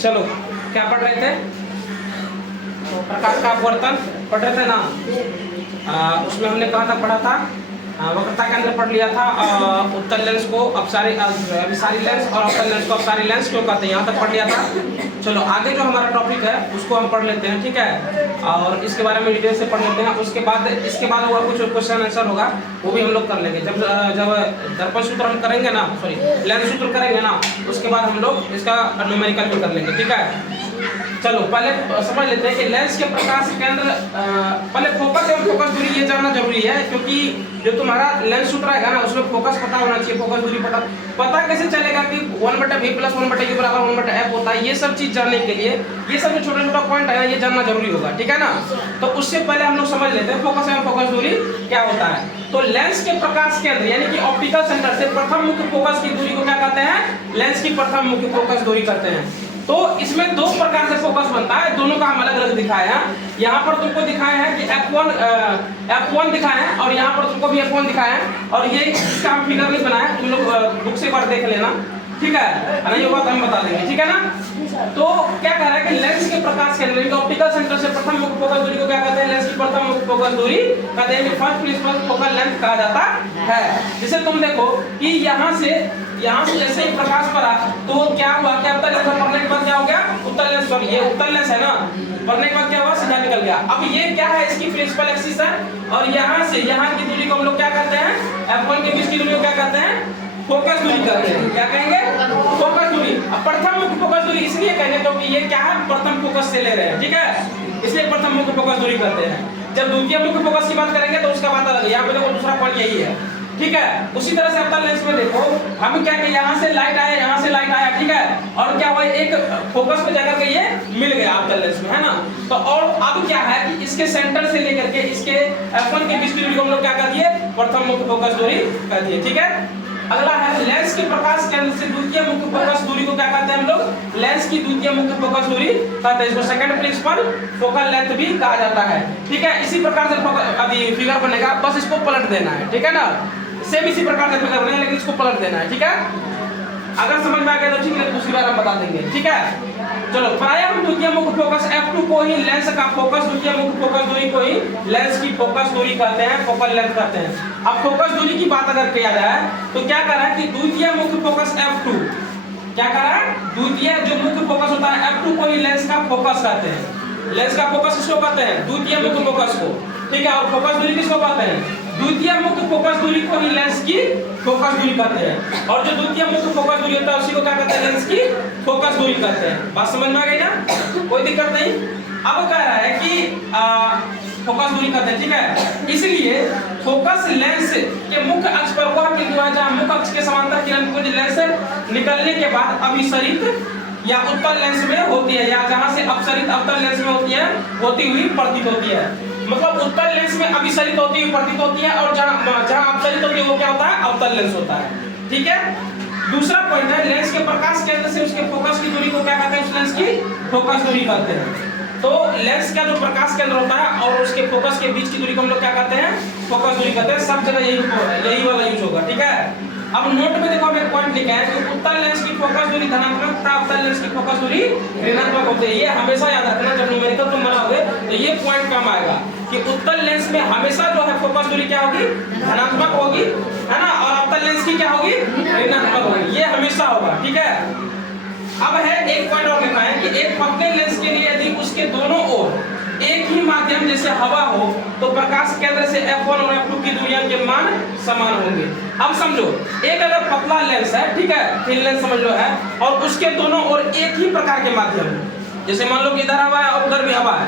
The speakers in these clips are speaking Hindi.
चलो क्या पढ़ रहे थे? तो प्रकाश का अपवर्तन पढ़ रहे थे ना। उसमें हमने कहाँ तक पढ़ा था? वक्रता के अंदर पढ़ लिया था। उत्तल लेंस को अभिसारी लेंस और अवतल लेंस को अपसारी लेंस क्यों कहते हैं, यहाँ तक पढ़ लिया था। चलो आगे जो हमारा टॉपिक है उसको हम पढ़ लेते हैं, ठीक है। और इसके बारे में डिटेल से पढ़ लेते हैं। इसके बाद होगा कुछ क्वेश्चन आंसर होगा, वो भी हम लोग कर लेंगे। जब दर्पण सूत्र हम करेंगे ना, सॉरी लेंस सूत्र करेंगे ना, उसके बाद हम लोग इसका न्यूमेरिकल भी कर लेंगे, ठीक है। चलो पहले समझ लेते हैं कि लेंस के प्रकाश केंद्र, पहले फोकस एवं फोकस दूरी ये जानना जरूरी है, क्योंकि जो तुम्हारा लेंस सूत्र आएगा ना उसमें फोकस पता होना चाहिए, फोकस दूरी पता कैसे चलेगा कि 1/v + 1/u = 1/f होता है। ये सब चीज जानने के लिए ये सब जो छोटा छोटा पॉइंट है ना, ये जानना जरूरी होगा, ठीक है ना। तो उससे पहले हम लोग समझ लेते हैं फोकस एवं फोकस दूरी क्या होता है। तो लेंस के प्रकाश केंद्र यानी कि ऑप्टिकल सेंटर से प्रथम मुख्य फोकस की दूरी को क्या कहते हैं? लेंस की प्रथम मुख्य फोकस दूरी कहते हैं। तो इसमें दो प्रकार से फोकस बनता है, दोनों का हम अलग अलग दिखाए हैं। यहाँ पर तुमको दिखाए हैं कि f1 दिखाए हैं और यहाँ पर तुमको भी f1 दिखाए हैं, और ये इसका हम फिगर नहीं बनाया, तुम लोग बुक से एक बार देख लेना, ठीक है। नहीं होगा तो हम बता देंगे, ठीक है ना। तो क्या कह रहा है कि लेंस के प्रकाश केंद्र ऑप्टिकल सेंटर से प्रथम मुख्य फोकस दूरी को क्या कहते हैं? लेंस की प्रथम मुख्य फोकस दूरी कहते हैं, फर्स्ट प्रिंसिपल फोकल लेंथ कहा जाता है। जैसे तुम देखो कि यहाँ से जैसे ही प्रकाश पड़ा तो क्या हुआ, क्या उत्तल लेंस पड़ने के बाद क्या हो गया? उत्तल लेंस, सॉरी ये उत्तल लेंस है ना, पड़ने के बाद क्या हुआ? सीधा निकल गया। अब ये क्या है? इसकी प्रिंसिपल एक्सिस है, और यहाँ से यहाँ की दूरी को हम लोग क्या कहते हैं? f1 के बीच की दूरी को क्या कहते हैं? फोकस दूरी कहते हैं। क्या कहेंगे? फोकस दूरी। अब प्रथम मुख्य फोकस दूरी इसलिए कहेंगे क्योंकि ये क्या है? प्रथम फोकस से ले रहे हैं, ठीक है, इसलिए प्रथम मुख्य फोकस दूरी कहते हैं। जब द्वितीय मुख्य फोकस की बात करेंगे तो उसका बात अलग है। यहाँ पे देखो दूसरा पॉइंट यही है, ठीक है। उसी तरह से अवतल लेंस में देखो, हम क्या कि यहाँ से लाइट आया, यहाँ से लाइट आया, ठीक है, और क्या हुआ? एक फोकस पे जाकर के ये मिल गया अवतल लेंस में, है ना। तो और अब क्या है कि इसके सेंटर से लेकर के इसके f1 के बीच की दूरी को हम लोग क्या कर दिए? प्रथम मुख्य फोकस दूरी कर दिए, ठीक है। अगला है लेंस के प्रकाश केंद्र से द्वितीय मुख्य फोकस दूरी को क्या कहते हैं हम लोग? लेंस की द्वितीय मुख्य फोकस दूरी कहते हैं। इसको सेकंड प्रिंसिपल फोकल लेंथ भी कहा जाता है, ठीक है। इसी प्रकार से अभी फिगर बनेगा, बस इसको पलट देना है, ठीक है ना। सेम इसी प्रकार से फिगर बनेगा, लेकिन इसको पलट देना है, ठीक है। अगर समझ में आ गया तो ठीक है, दूसरी बार हम बता देंगे, ठीक है। चलो प्राय हम द्वितीय मुख्य फोकस f2 को ही लेंस का फोकस, द्वितीय मुख्य फोकस दूरी को ही लेंस की फोकस दूरी कहते हैं, फोकल लेंथ कहते हैं। अब फोकस दूरी की बात अगर किया जाए तो क्या कर रहा है कि द्वितीय मुख्य फोकस f2 क्या कर रहा है? द्वितीय जो मुख्य फोकस होता है f2 को ही लेंस का फोकस कहते हैं। लेंस का फोकस किसको कहते हैं? द्वितीय मुख्य फोकस को, ठीक है। और फोकस दूरी किसको कहते हैं? द्वितीय मुख्य फोकस दूरी को ही लेंस की फोकस दूरी कहते हैं। और जो द्वितीय मुख्य फोकस दूरी होता है उसी को क्या कहते हैं? लेंस की फोकस दूरी कहते हैं। बात समझ में आ गई ना? कोई दिक्कत नहीं। अब कह रहा है कि फोकस दूरी कहते हैं, ठीक है। इसलिए फोकस लेंस के मुख्य अक्ष पर वह बिंदु है जहां मुख्य अक्ष के समांतर किरणपुंज लेंस से निकलने के बाद अभिसरित या उत्तल लेंस में होती है, या जहां से अपसरित अवतल लेंस में होती हुई प्रतीत होती है। मतलब उत्तल लेंस में अभिसरित होती हुई प्रतीत होती है, और जहां अपसरित होती है वो क्या होता है? अवतल लेंस होता है, ठीक है। दूसरा पॉइंट है लेंस के प्रकाश केंद्र से उसके फोकस की दूरी को क्या कहते हैं? उस लेंस की फोकस दूरी कहते हैं। तो लेंस का जो प्रकाश केंद्र होता है और उसके फोकस के बीच की दूरी को हम लोग क्या कहते हैं? फोकस दूरी कहते हैं। सब जगह यही वाला यूज होगा, ठीक है। अब नोट में देखो हम एक पॉइंट लिखा है कि उत्तल लेंस की फोकस दूरी धनात्मक तथा अवतल लेंस की फोकस दूरी ऋणात्मक होती है। ये हमेशा याद रखना, जब न्यूमेरिकल तुम बनाओगे तो ये पॉइंट काम आएगा कि उत्तल लेंस में हमेशा जो है फोकस दूरी क्या होगी? धनात्मक होगी, है ना, और अवतल लेंस की क्या होगी? ऋणात्मक होगी। ये हमेशा होगा, ठीक है। अब है एक पॉइंट और लिखा है कि एक पतले लेंस के लिए यदि उसके दोनों ओर एक ही माध्यम जैसे हवा हो तो प्रकाश केंद्र से f1 और f2 की दूरियां के मान समान होंगे। अब समझो, एक अगर पतला लेंस है, ठीक है, थिन लेंस समझ लो है, और उसके दोनों ओर एक ही प्रकार के माध्यम, जैसे मान लो कि इधर हवा है और उधर भी हवा है,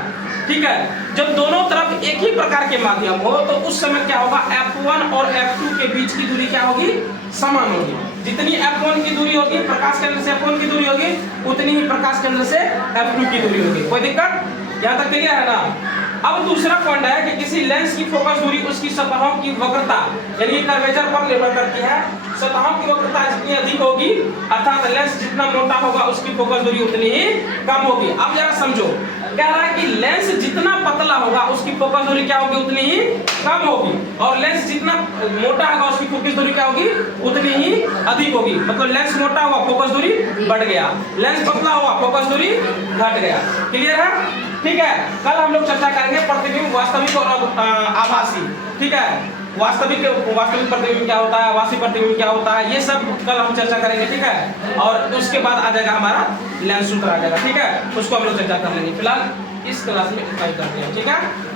ठीक है। जब दोनों तरफ एक ही प्रकार के माध्यम हो तो उस समय क्या होगा? f1 और f2 के बीच की दूरी क्या होगी? समान होगी। जितनी f1 की दूरी होगी प्रकाश केंद्र से f1 की दूरी होगी, उतनी ही प्रकाश केंद्र से f2 की दूरी होगी। कोई दिक्कत? यहाँ तक क्लियर है ना। अब दूसरा पॉइंट है कि किसी लेंस की फोकस दूरी उसकी सतहों की वक्रता यानी कर्वेचर पर निर्भर करती है। सतहों की वक्रता जितनी अधिक होगी अर्थात लेंस जितना मोटा होगा उसकी फोकस दूरी उतनी ही कम होगी। अब जरा समझो, कह रहा है कि लेंस जितना पतला होगा उसकी फोकस दूरी क्या होगी, उतनी ही कम होगी, और लेंस जितना मोटा होगा उसकी फोकस दूरी क्या होगी, उतनी ही अधिक होगी। मतलब लेंस मोटा हुआ फोकस दूरी बढ़ गया, लेंस पतला हुआ फोकस दूरी घट गया। क्लियर है? ठीक है। कल हम लोग चर्चा करेंगे प्रतिबिंब वास्तविक और आभासी। ठीक है, वास्तविक प्रतिबिंब क्या होता है, आभासी प्रतिबिंब क्या होता है, ये सब कल हम चर्चा करेंगे। ठीक है, और उसके बाद आ जाएगा हमारा लेंस सूत्र आ जाएगा। ठीक है, उसको हम लोग चर्चा कर लेंगे। फिलहाल इस क्लास में इतना ही करते हैं। ठीक है।